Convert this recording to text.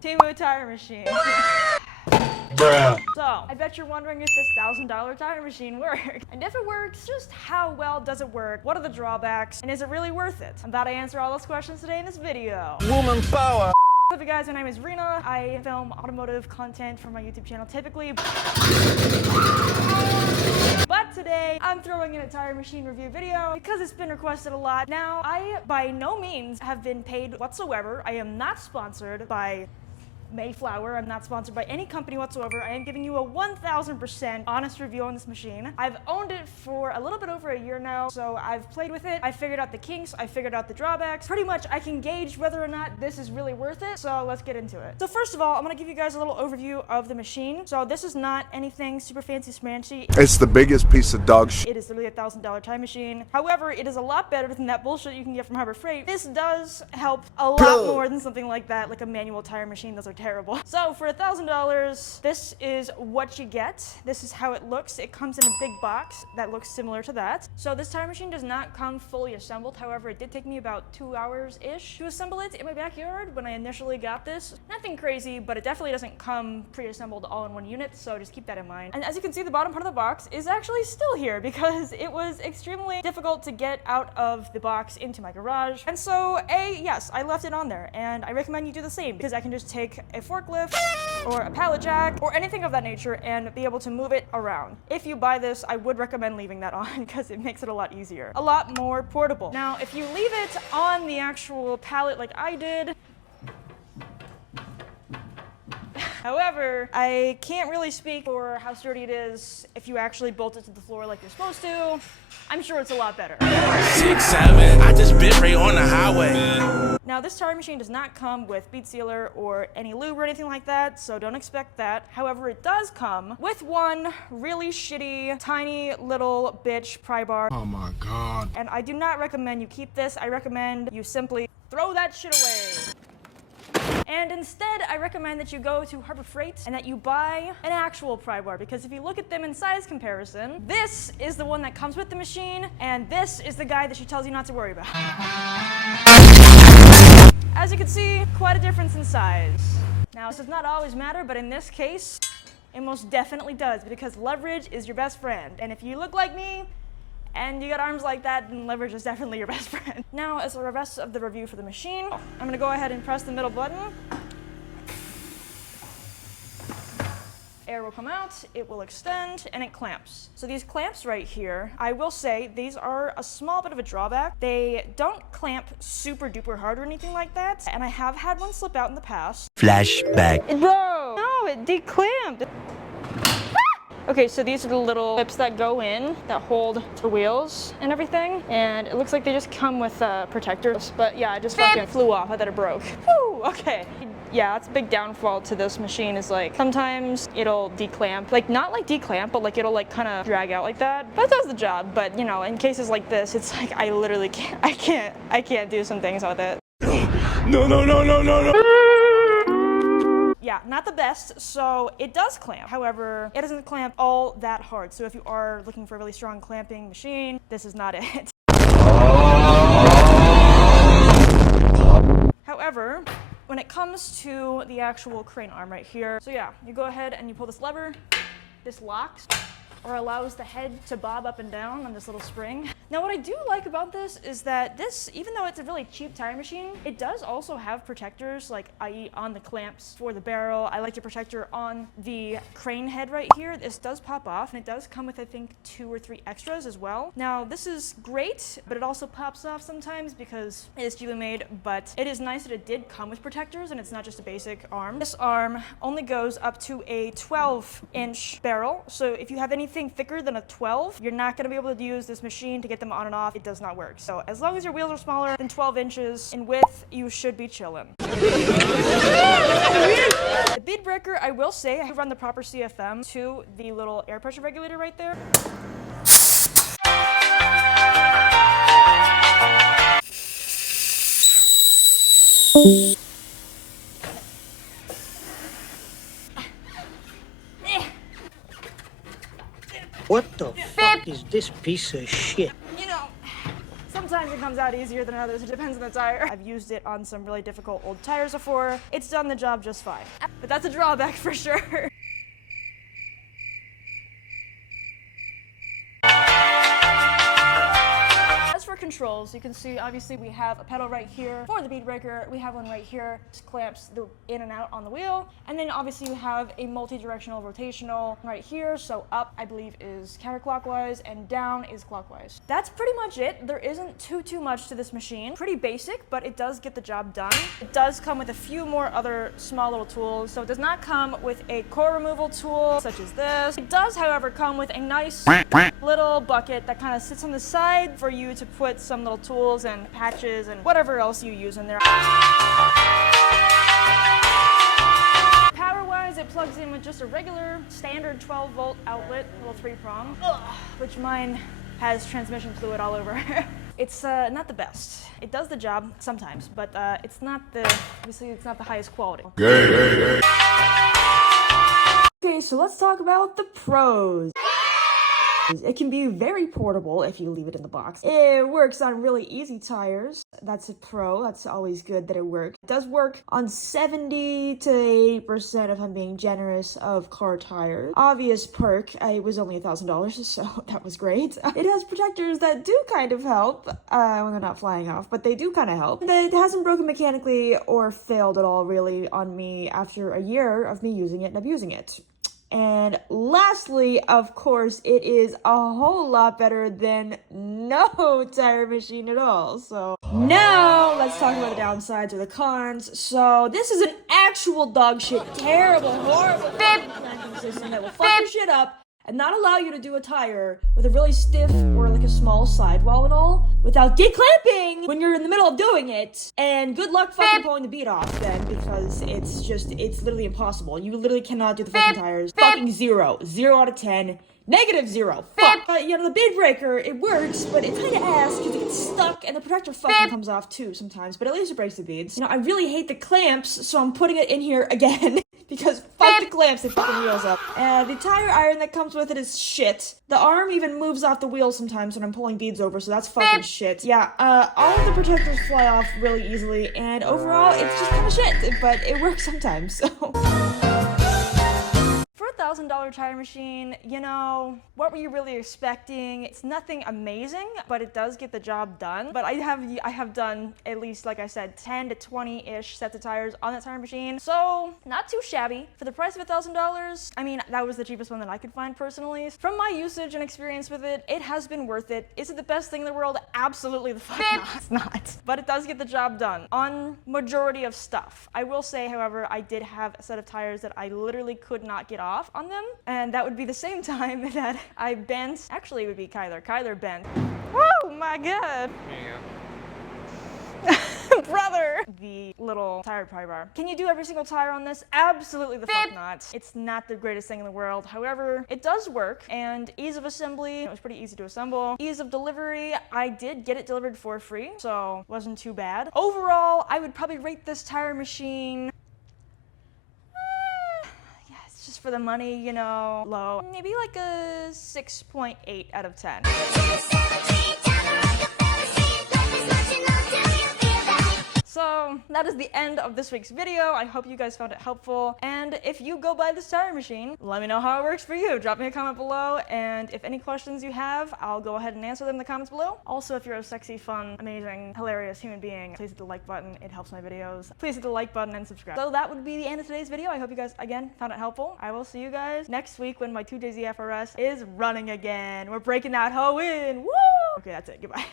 TEMU Tire Machine. Bruh. So, I bet you're wondering if this $1,000 tire machine works. And if it works, just how well does it work? What are the drawbacks? And is it really worth it? I'm about to answer all those questions today in this video. Woman power. What's up, guys? My name is Rena. I film automotive content for my YouTube channel typically. But today, I'm throwing in a tire machine review video because it's been requested a lot. Now, I by no means have been paid whatsoever. I am not sponsored by Mayflower. I'm not sponsored by any company whatsoever. I am giving you a 1000% honest review on this machine. I've owned it for a little bit over a year now, so I've played with it. I figured out the kinks. I figured out the drawbacks. Pretty much, I can gauge whether or not this is really worth it, so let's get into it. So first of all, I'm gonna give you guys a little overview of the machine. So this is not anything super fancy smanchy. It's the biggest piece of dog shit. It is literally a $1,000 time machine. However, it is a lot better than that bullshit you can get from Harbor Freight. This does help a lot more than something like that, like a manual tire machine. Those are terrible. So for $1,000, this is what you get. This is how it looks. It comes in a big box that looks similar to that. So this tire machine does not come fully assembled. However, it did take me about 2 hours-ish to assemble it in my backyard when I initially got this. Nothing crazy, but it definitely doesn't come pre-assembled all in one unit, so just keep that in mind. And as you can see, the bottom part of the box is actually still here because it was extremely difficult to get out of the box into my garage. And so, yes, I left it on there, and I recommend you do the same because I can just take a forklift or a pallet jack or anything of that nature and be able to move it around. If you buy this, I would recommend leaving that on because it makes it a lot easier, a lot more portable. Now, if you leave it on the actual pallet like I did, however, I can't really speak for how sturdy it is if you actually bolt it to the floor like you're supposed to. I'm sure it's a lot better. 6-7, I just bit right on the highway. Now, this tire machine does not come with bead sealer or any lube or anything like that, so don't expect that. However, it does come with one really shitty, tiny little bitch pry bar. Oh my god. And I do not recommend you keep this. I recommend you simply throw that shit away. And instead, I recommend that you go to Harbor Freight and that you buy an actual pry bar, because if you look at them in size comparison, this is the one that comes with the machine, and this is the guy that she tells you not to worry about. As you can see, quite a difference in size. Now, this does not always matter, but in this case, it most definitely does, because leverage is your best friend. And if you look like me, and you got arms like that, then leverage is definitely your best friend. Now, as for the rest of the review for the machine, I'm gonna go ahead and press the middle button. Air will come out, it will extend, and it clamps. So these clamps right here, I will say, these are a small bit of a drawback. They don't clamp super duper hard or anything like that, and I have had one slip out in the past. Flashback. Bro! No, it declamped! Okay, so these are the little clips that go in that hold the wheels and everything, and it looks like they just come with protectors, but yeah, it just fucking flew off. I thought it broke. Whew, okay. Yeah, that's a big downfall to this machine is like sometimes it'll declamp, like not like declamp, but like it'll like kind of drag out like that. But it does the job. But you know, in cases like this, it's like I literally can't do some things with it. No. Yeah, not the best, so it does clamp. However, it doesn't clamp all that hard. So if you are looking for a really strong clamping machine, this is not it. However, when it comes to the actual crane arm right here, so yeah, you go ahead and you pull this lever, this locks, or allows the head to bob up and down on this little spring. Now, what I do like about this is that this, even though it's a really cheap tire machine, it does also have protectors, like i.e. on the clamps for the barrel. I like the protector on the crane head right here. This does pop off, and it does come with, I think, 2 or 3 extras as well. Now, this is great, but it also pops off sometimes because it is cheaply made, but it is nice that it did come with protectors, and it's not just a basic arm. This arm only goes up to a 12-inch barrel, so if you have anything thicker than a 12, you're not going to be able to use this machine to get them on and off. It does not work. So as long as your wheels are smaller than 12 inches in width, you should be chilling. The bead breaker, I will say, I run the proper CFM to the little air pressure regulator right there. What the fuck is this piece of shit? You know, sometimes Sometimes it comes out easier than others. It depends on the tire. I've used it on some really difficult old tires before. It's done the job just fine. But that's a drawback for sure. As for controls, you can see obviously we have a pedal right here for the bead breaker. We have one right here, just clamps the in and out on the wheel. And then obviously you have a multi-directional rotational right here. So up, I believe, is counterclockwise and down is clockwise. That's pretty much it. There isn't too much to this machine. Pretty basic, but it does get the job done. It does come with a few more other small little tools. So it does not come with a core removal tool such as this. It does, however, come with a nice little bucket that kind of sits on the side for you to put some little tools and patches and whatever else you use in there. Power-wise, it plugs in with just a regular standard 12-volt outlet, little 3-prong, which mine has transmission fluid all over. It's not the best. It does the job sometimes, but it's not obviously it's not the highest quality. Okay, so let's talk about the pros. It can be very portable if you leave it in the box. It works on really easy tires. That's a pro. That's always good that it works. It does work on 70 to 80%, if I'm being generous, of car tires. Obvious perk. It was only $1,000, so that was great. It has protectors that do kind of help when they're not flying off, but they do kind of help. It hasn't broken mechanically or failed at all, really, on me after a year of me using it and abusing it. And lastly, of course, it is a whole lot better than no tire machine at all. So now let's talk about the downsides or the cons. So this is an actual dog shit, terrible, horrible cranking system that will fuck your shit up and not allow you to do a tire with a really stiff or like a small sidewall and all without declamping when you're in the middle of doing it. And good luck fucking pulling the bead off then, because it's literally impossible. You literally cannot do the fucking tires. Fucking 0 out of 10. -0. Fuck. You know, the bead breaker, it works, but it's kind of ass because it gets stuck and the protector fucking comes off too sometimes, but at least it breaks the beads. You know, I really hate the clamps, so I'm putting it in here again because fuck the clamps, they fucking wheels up. The tire iron that comes with it is shit. The arm even moves off the wheel sometimes when I'm pulling beads over, so that's fucking shit. Yeah, all of the protectors fly off really easily, and overall, it's just kind of shit, but it works sometimes, so. $1,000 tire machine, you know, what were you really expecting? It's nothing amazing, but it does get the job done. But I have done at least, like I said, 10 to 20-ish sets of tires on that tire machine, so not too shabby. For the price of $1,000, I mean, that was the cheapest one that I could find personally. From my usage and experience with it, it has been worth it. Is it the best thing in the world? Absolutely the fuck not. It's not. But it does get the job done on majority of stuff. I will say, however, I did have a set of tires that I literally could not get off on them, and that would be the same time that I bent. Actually, it would be Kyler. Kyler bent. Woo, my god. There you go. Brother! The little tire pry bar. Can you do every single tire on this? Absolutely the fuck not. It's not the greatest thing in the world. However, it does work, and ease of assembly, it was pretty easy to assemble. Ease of delivery, I did get it delivered for free, so it wasn't too bad. Overall, I would probably rate this tire machine, just for the money, you know, low. Maybe like a 6.8 out of 10. So that is the end of this week's video. I hope you guys found it helpful. And if you go buy this tire machine, let me know how it works for you. Drop me a comment below. And if any questions you have, I'll go ahead and answer them in the comments below. Also, if you're a sexy, fun, amazing, hilarious human being, please hit the like button. It helps my videos. Please hit the like button and subscribe. So that would be the end of today's video. I hope you guys, again, found it helpful. I will see you guys next week when my 2JZ FRS is running again. We're breaking that hoe in. Woo! Okay, that's it. Goodbye.